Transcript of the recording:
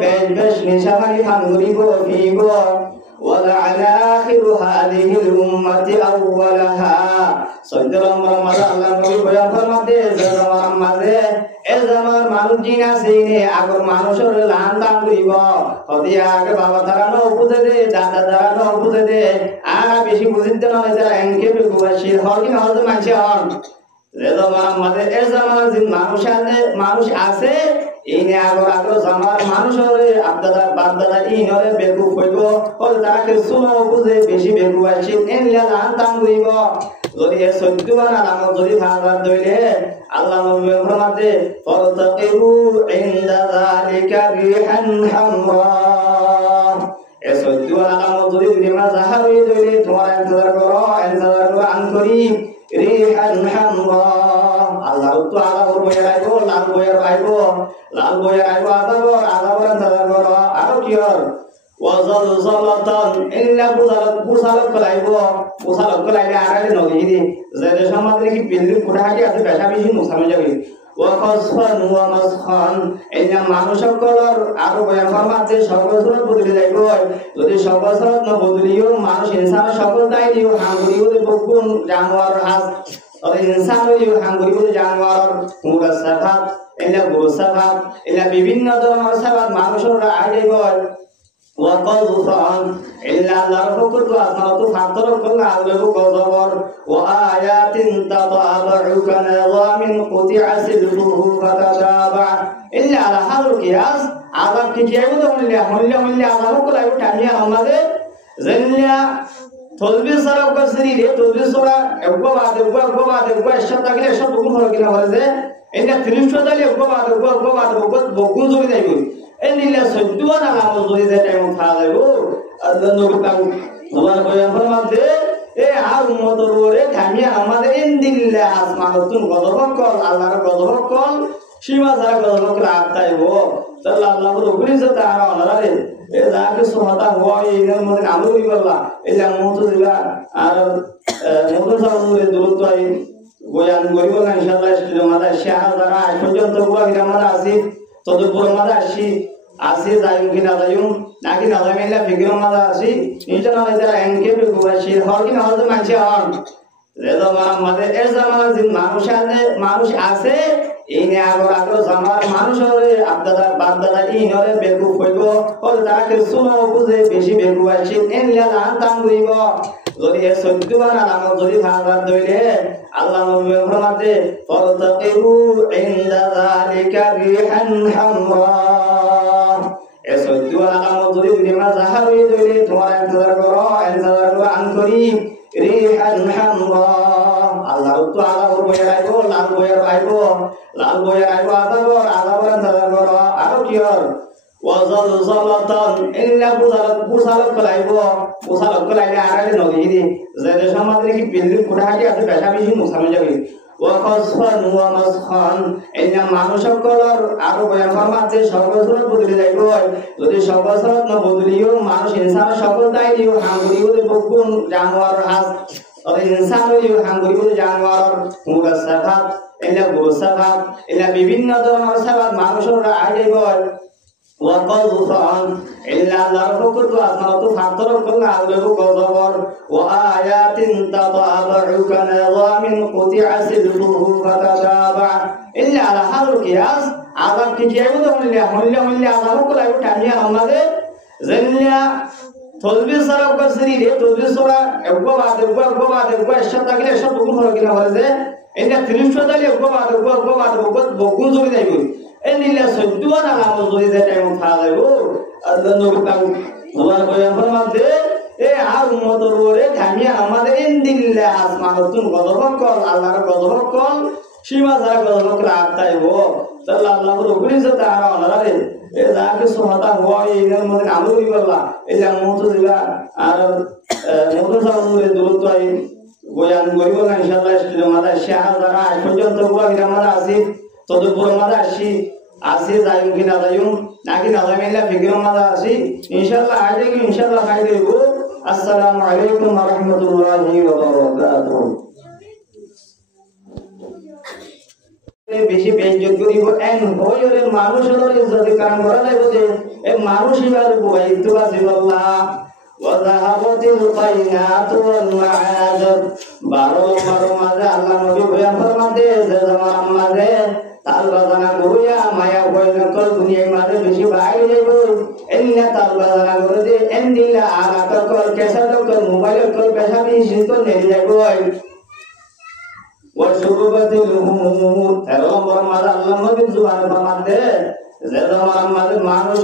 বেশ বেশ নিশাখানি খান করিব ফিব ولعن آخر هذه الأمة أولها সৈয়দুল মুহাম্মদ আল্লাহ নবী বয়ান ফরমাতে জামার মাঝে এ জামার মানুষ জিন আছে নে আগর মানুষের লান দান করিব হদি আগে বাবা তারা ন বুঝে দে দাদা তারা ন বুঝে দে আর বেশি বুঝিতে না তারা এনকে বেগুবাসীর হল কি হল মানছে হন যে জামার মাঝে এ জামার জিন মানুষ আছে ইনে আগর আগর জামার মানুষের আব্দাদা বাপদাদা ইনরে বেগু হইব ও তাকে শুনো বুঝে বেশি বেগুবাসীর এনলা লান দান করিব যদি এ সত্যবান আলামত যদি ভাঙার দইলে আল্লাহ নবী ফরমাতে ফারতাকিবু ইনদা যালিকা রিহান হামরা এ সত্যবান আলামত যদি দুনিয়া জাহার হয়ে দইলে তোমার ইন্তজার করো আনকরি রিহান হামরা আল্লাহ তো আলা বইয়া আইবো লাল বইয়া আইবো আযাবর ইন্তজার করো আর কি আর ওয়াজালজালাতান ইল্লা বুসালাত কলাইলে আরালে নগিদি যে সমাজে কি বিল্ডিং কোঠাটি আছে বেশা বেশি মুসামে যাবে ওয়া কাসফান ওয়া মাসখান ইল্লা মানুষকলর আর বয়ান ফরমাতে সর্বসুরত বদলে যাইব যদি সর্বসুরত না বদলিও মানুষ ইনসান সকল দাইলিও হাঙ্গুরিও বকুন জানোয়ার হাস আর ইনসান হইও হাঙ্গুরিও জানোয়ার মুরাসাফাত ইল্লা গুরসাফাত ইল্লা বিভিন্ন ধরনের সাফাত মানুষের আইব وقذفان إلا لرفقت وأثنات فاعترف كل عذب قذبر وآيات تضابع كنظام قطع سلبه فتتابع إلا على حال القياس عذاب كيكيبو ملي عذاب كل عيب تانية أمده زنيا تلبي سرق كسريري تلبي سرق أبقى بعد الشط أكله الشط بكون فرقنا فرزه إنك تلبي شطالي أبقى بعد بكون زوري دايبو এনিলা সত্যবান আলামত যদি যে টাইম থাকবে আল্লাহ নবী পাক তোমার বয়ান ফরমাতে এ আর উম্মতর ওরে থামিয়া আমাদের ইনদিল্লাহ আসমানুতুন গদবকল আল্লাহর গদবকল সীমা ছাড়া গদবকল আতাইবো তাহলে আল্লাহর উপরে যে তারা অনারে এ যাকে সুহাতা হয় এর মধ্যে আমল করিবলা এলা মুতজিলা আর মুতসাউরে দূরত্বই বয়ান করিব না ইনশাআল্লাহ মাদা শাহ যারা আজ পর্যন্ত পুরো বিরামাদা আসি তদপুর মাদা আসি যাইম কি না যাইম নাকি না যাইমেলা ফিকির মাদা আসি ইনশাআল্লাহ যারা এনকে বেগুবাসীর হল কি না হল মানছে হন রেদা মাদে এ জামার জিন মানুষ আছে ইনে আগর জামার মানুষের আব্দাদা বাপদাদা ইনরে বেগু হইব ও তাকে শুনো বুঝে বেশি বেগুবাসীর এনলা লান দান করিব যদি এ সত্যবান আলামত যদি ভাঙার দইলে আল্লাহ নবী ফরমাতে ফারতাকিবু ইনদা যালিকা রিহান হামরা এ সত্যবান আলামত যদি দুনিয়া জাহার হয়ে দইলে তোমার ইন্তজার করো আনকরি রিহান হামরা আল্লাহ তো আলা বইয়া আইবো লাল বইয়া আইবো আযাবর ইন্তজার করো আর কি আর ওয়াজালজালাতান ইল্লা বুসালাত কলাইলে আরালে নগিদি যে সমাজে কি বিল্ডিং কোঠাটি আছে বেশা বেশি মুসামে যাবে ওয়া কাসফান ওয়া মাসখান ইল্লা মানুষকলর আর বয়ান ফরমাতে সর্বসুরত বদলে যাইব যদি সর্বসুরত না বদলিও মানুষ ইনসান সকল দাইলিও হাঙ্গুরিও বকুন জানোয়ার হাস আর ইনসান হইও হাঙ্গুরিও জানোয়ার মুরাসাফাত ইল্লা গুরসাফাত ইল্লা বিভিন্ন ধরনের সাফাত মানুষের আইব وقذفان إلا لرفقت وأثنات فاعترف كل عذب قذبر وآيات تضابع كنظام قطع سلبه فتتابع إلا على حال القياس عذاب كيكيبو ملي عذاب كل عيب تانية أمده زنيا تلبي سرق كسريري تلبي سرق أبقى بعد الشط أكله الشط بكون فرقنا فرزه إنك تلبي شطالي أبقى بعد بكون زوري دايبو এনিলা সত্যবান আলামত যদি যে টাইম থাকবে আল্লাহ নবী পাক তোমার বয়ান ফরমাতে এ আর উম্মতর ওরে থামিয়া আমাদের ইনদিল্লাহ আসমানুতুন গদবকল আল্লাহর গদবকল সীমা ছাড়া গদবকল আতাইবো তাহলে আল্লাহর উপরে যে তারা অনারে এ যাকে সুহাতা হয় এর মধ্যে আমল করিবলা এলা মুতজিলা আর মুতসাউরে দূরত্বই বয়ান করিব না ইনশাআল্লাহ মাদা শাহ যারা আজ পর্যন্ত পুরো বিরামাদা আসি তদপুর মাদা আসি যাইম কি না যাইম নাকি না যাইমেলা ফিকির মাদা আসি ইনশাআল্লাহ আজকে ইনশাআল্লাহ খাই দেব আসসালামু আলাইকুম ওয়া রাহমাতুল্লাহি ওয়া বারাকাতুহু বেশি বেইজ্জত করিব এন হইরে মানুষের ইজ্জত কাম করা যাইব যে এই মানুষ ইবার বুয়াইতো আসিবাল্লাহ وذهبت القينات والمعاذر বারো মাঝে আল্লাহ নবী বয়ান ফরমাতে যে জামার মাঝে তাল বাজানা করিয়া মায়া বয়ন কর দুনিয়ার মাঝে বেশি বাইরে যাইব এন্না তাল বাজানা করে যে এন দিলা আলাকা কর কেসাদ কর মোবাইল কর পেশাবি সিস্ত নেই যাইব ওয়াশুরবাতিল হুমুর এরকম মাঝে আল্লাহ নবী জুবান ফরমাতে যে জামার মাঝে মানুষ